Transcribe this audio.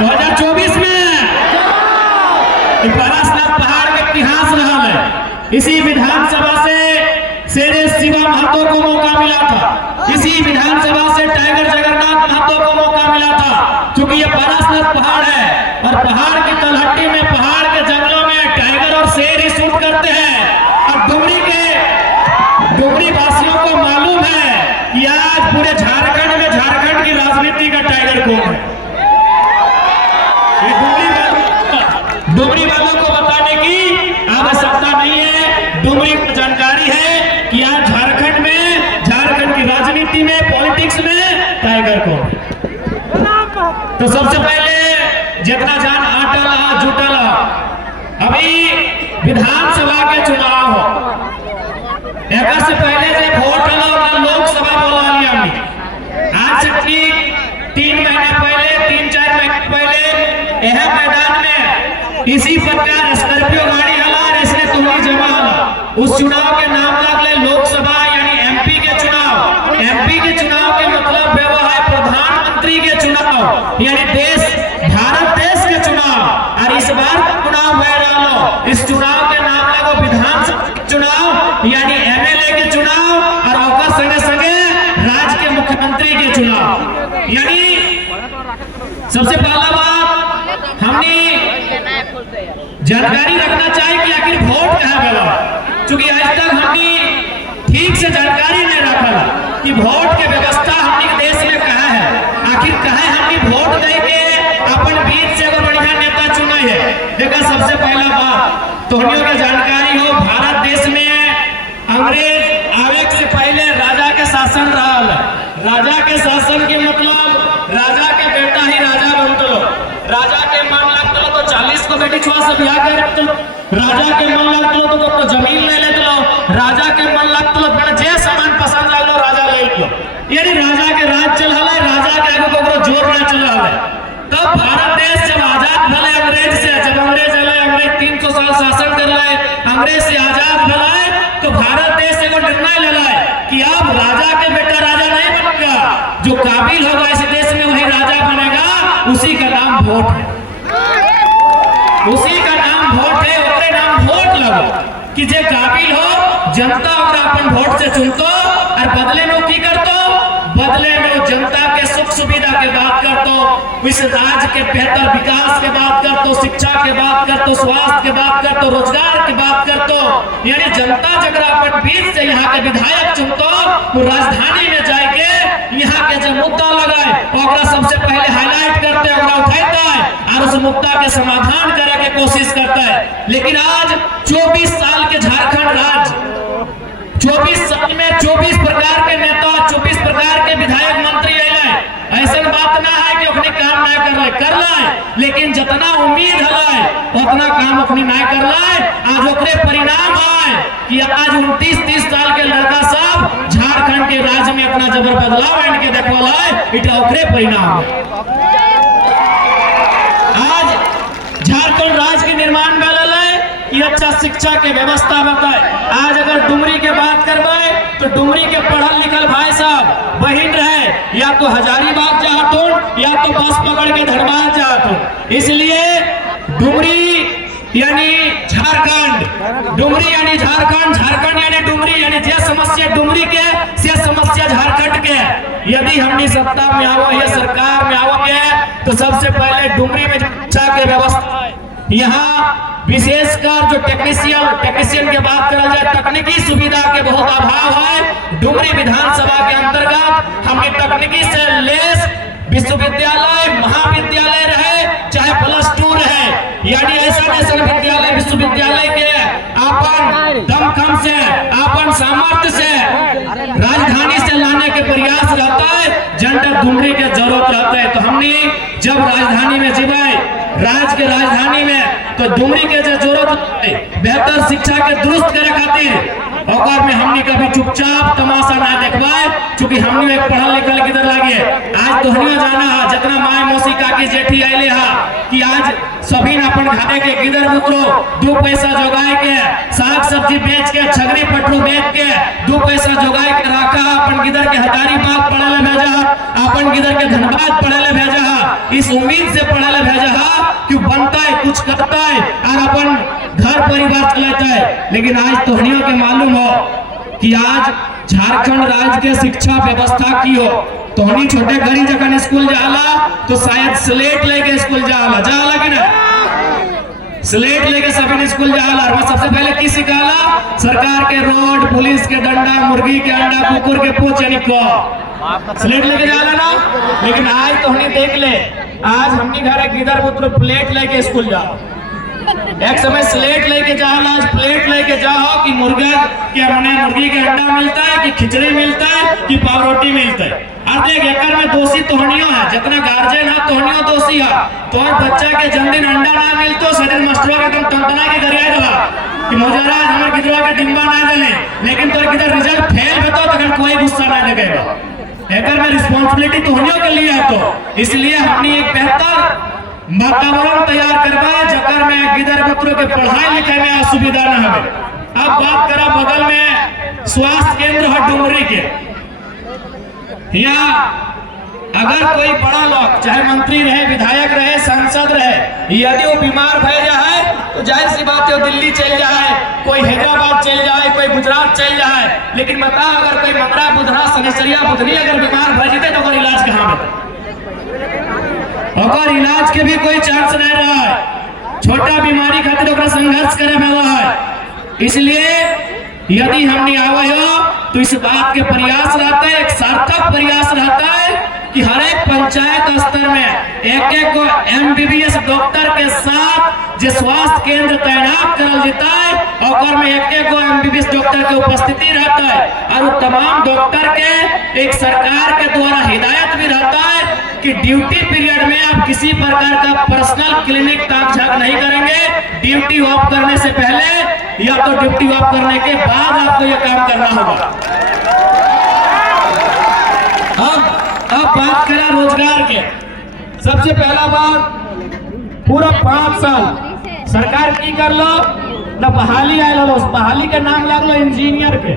2024 में परासनाथ पहाड़ के इतिहास रहा है। इसी विधानसभा से शेरे शिवा महतो को मौका मिला था, इसी विधानसभा से टाइगर जगन्नाथ महतो को मौका मिला था। क्योंकि ये परासनाथ पहाड़ है और पहाड़ की तलहटी में, पहाड़ के जंगलों में टाइगर और शेर ही शूट करते हैं। और डुमरी वासियों को मालूम है कि आज पूरे झारखंड में झारखंड की राजनीति का टाइगर कौन है। डुमरी वालों को बताने की आवश्यकता नहीं है। डुमरी को जानकारी है कि आज झारखंड में, झारखंड की राजनीति में, पॉलिटिक्स में टाइगर कौन है। तो सबसे पहले जितना जान आटला जुटला, अभी विधानसभा के चुनाव हो, एक से पहले से वोट लोकसभा बोला लिया हमने। आज से 3 महीने पहले, 3-4 महीने पहले यह मैदान में इसी प्रकार स्कॉर्पियो गाड़ी हला, इसने तुम्हें जमा हला। उस चुनाव के नाम लगले लोकसभा यानी एमपी के चुनाव। एमपी के चुनाव के मतलब व्यवहार प्रधानमंत्री के चुनाव यानी देश, भारत देश के चुनाव। और इस बार चुनाव हो रहा, इस चुनाव के नाम लगो विधानसभा चुनाव यानी एमएलए के चुनाव और संगे संगे राज्य के मुख्यमंत्री के चुनाव। यानी सबसे पहला बात हमने जानकारी रखना चाहिए कि आखिर वोट कहाँ गया, क्योंकि आज तक हमने ठीक से जानकारी नहीं रखा कि वोट के व्यवस्था हमने देश में कहाँ है। आखिर कहाँ हमने वोट देके अपन बीच से अगर बढ़िया नेता चुना है। देखा सबसे पहला बात तो की जानकारी हो, भारत देश में अंग्रेज आवे से पहले राजा के शासन रहा। राजा के शासन के मतलब राजा के बेटा ही राजा बनते लो। राजा के मन लगता तो 40 को बेटी छुआ से ब्याह कर, राजा के मन लगता तो अपना जमीन ले लेते लो। राजा के मन लगता तो जे सामान पसंद लगलो राजा ले लो। यानी राजा के राज चल रहा है, राजा के आगे को जोर ना चल रहा है। तब भारत देश जब आजाद भले अंग्रेज से, जब अंग्रेज आए, अंग्रेज 300 साल शासन कर रहे, अंग्रेज से आजाद भले तो भारत देश से निर्णय ले रहा है कि अब राजा के बेटा राजा नहीं बनेगा, जो काबिल होगा इस देश में वही राजा बनेगा। उसी का नाम वोट है, उसी का नाम वोट है। उसके नाम वोट लगो कि जे काबिल हो, जनता और अपन वोट से चुनतो और बदले में की करतो, बदले में जनता के सुख सुविधा के बात करतो, इस राज्य के बेहतर विकास के बात करतो, शिक्षा के बात करतो, स्वास्थ्य के बात करतो, रोजगार की बात करतो। यानी जनता जगह अपन बीच से यहाँ के विधायक चुनतो, वो राजधानी में जाके यहाँ के जो मुद्दा लगाए और सबसे पहले हाईलाइट करते हैं, उठाता है और उस मुद्दा के समाधान करने की कोशिश करता है। लेकिन आज 24 साल के झारखंड राज्य, 24 साल में 24 प्रकार के नेता, 24 प्रकार के विधायक मंत्री आए। ऐसा बात ना है कि अपने काम ना कर रहे, लेकिन जितना उम्मीद है उतना काम अपनी ना कर रहे। आज ओकरे परिणाम है कि आज 29-30 साल के लड़का सब झारखंड के राज्य में अपना जबर बदलाव आने के देखो है, इटा ओकरे परिणाम है। आज झारखंड राज्य के निर्माण में कि अच्छा शिक्षा के व्यवस्था बताए। आज अगर डुमरी के बात करवाए तो डुमरी के पढ़ल लिखल भाई साहब बहिन रहे, या तो हजारीबाग जात हो या तो बस पकड़ के धनबाद जात हो। इसलिए डुमरी यानी झारखंड, डुमरी यानी झारखंड, झारखंड यानी डुमरी, यानी जे समस्या डुमरी के से समस्या झारखंड के। यदि हमने सत्ता में आवो या सरकार में आओगे तो सबसे पहले डुमरी में शिक्षा के व्यवस्था, यहाँ विशेषकर जो टेक्नीशियन के बात करा जाए, तकनीकी सुविधा के बहुत अभाव है। डुमरी विधानसभा के अंतर्गत हमने तकनीकी से लेस विश्वविद्यालय, महाविद्यालय रहे, चाहे +2 रहे, यानी ऐसा नेशनल विद्यालय, विश्वविद्यालय के अपन दमखम से, अपन सामर्थ्य से राजधानी से लाने के प्रयास रहता है। जनता डुमरी के जरूरत रहता है। तो हमने जब राजधानी में जीवाए, राज्य के राजधानी में, तो डुमरी के जरूरत है बेहतर शिक्षा के दुरुस्त करे खातिर और में हमने कभी चुपचाप तमाशा ना देखवाए, क्योंकि हमने एक पढ़ल लिखल किधर लागे। आज तो हनिया जाना है, जितना माय मौसी काकी जेठी आइले हा कि आज सभी ने अपन घाटे के गिदर मुत्रो 2 पैसा जोगाए के, साग सब्जी बेच के, छगरी पटरू बेच के 2 पैसा जोगाए के रखा। अपन गिदर के हजारीबाग पढ़े ले भेजा, अपन गिदर के धनबाद पढ़े ले भेजा। इस उम्मीद से पढ़े भेजा है कि बनता है, कुछ करता है और अपन घर परिवार चलाता है। लेकिन आज तोहनियों के मालूम हो कि आज झारखंड राज्य के शिक्षा व्यवस्था की हो, तोहनी छोटे घड़ी जखन स्कूल जाला तो शायद स्लेट लेके स्कूल जाला कि ना, स्लेट लेके सभी स्कूल जाला। और सबसे पहले की सिखाला? सरकार के रोड, पुलिस के डंडा, मुर्गी के अंडा, कुकुर के पूछ, यानी को स्लेट लेके जाला ना। लेकिन आज तो हमने देख ले, आज हमने घर गिदर पुत्र प्लेट लेके स्कूल जाओ। एक समय स्लेट लेके जाओ, आज प्लेट लेके जाओ कि मुर्गा के हमने मुर्गी के अंडा मिलता है, कि खिचड़ी मिलता है, कि पाव रोटी मिलता है। और देख एकर में दोषी तोहनियों है, जितना गार्जियन है तोहनियों दोषी है। तोहर बच्चा के जन्मदिन अंडा ना मिलतो, सदिन मास्टरों के तुम टंटना के गरिया दवा कि मोजरा हमर गिदरवा के डिंबा ना देले, लेकिन तोर किधर रिजल्ट फेल भेतो तखन कोई गुस्सा ना देगा। एकर में रिस्पांसिबिलिटी तोहनियों के लिए है। तो इसलिए हमने एक बेहतर वातावरण तैयार करवाए जकर में गिदर पुत्रों के पढ़ाई लिखाई में असुविधा न हो। अब बात करा बगल में स्वास्थ्य केंद्र है डुमरी के। यहाँ अगर कोई बड़ा लोग चाहे मंत्री रहे, विधायक रहे, सांसद रहे, यदि वो बीमार भय जाए तो जाहिर सी बात है दिल्ली चल जाए, कोई हैदराबाद चल जाए, कोई गुजरात चल जाए। लेकिन बता अगर कोई मंगरा बुधना सनेसरिया बुधनी अगर बीमार भय जाते तो इलाज कहाँ में? और इलाज के भी कोई चांस नहीं रहा है। छोटा बीमारी खातिर संघर्ष करे में हुआ है। इसलिए यदि हमने आवा हो तो इस बात के प्रयास रहता है, एक सार्थक प्रयास रहता है कि हर एक पंचायत स्तर में एक को MBBS डॉक्टर के साथ जो स्वास्थ्य केंद्र तैनात करल जाता है और में एक को MBBS डॉक्टर के उपस्थिति रहता है। और तमाम डॉक्टर के एक सरकार के द्वारा हिदायत भी रहता है कि ड्यूटी पीरियड में आप किसी प्रकार का पर्सनल क्लिनिक ताक झाक नहीं करेंगे। ड्यूटी ऑफ करने से पहले या तो ड्यूटी ऑफ करने के बाद आपको यह काम करना होगा। अब बात करें रोजगार के। सबसे पहला बात, पूरा 5 साल सरकार की कर लो ना बहाली आयल हो, बहाली के नाम लाग लो इंजीनियर के।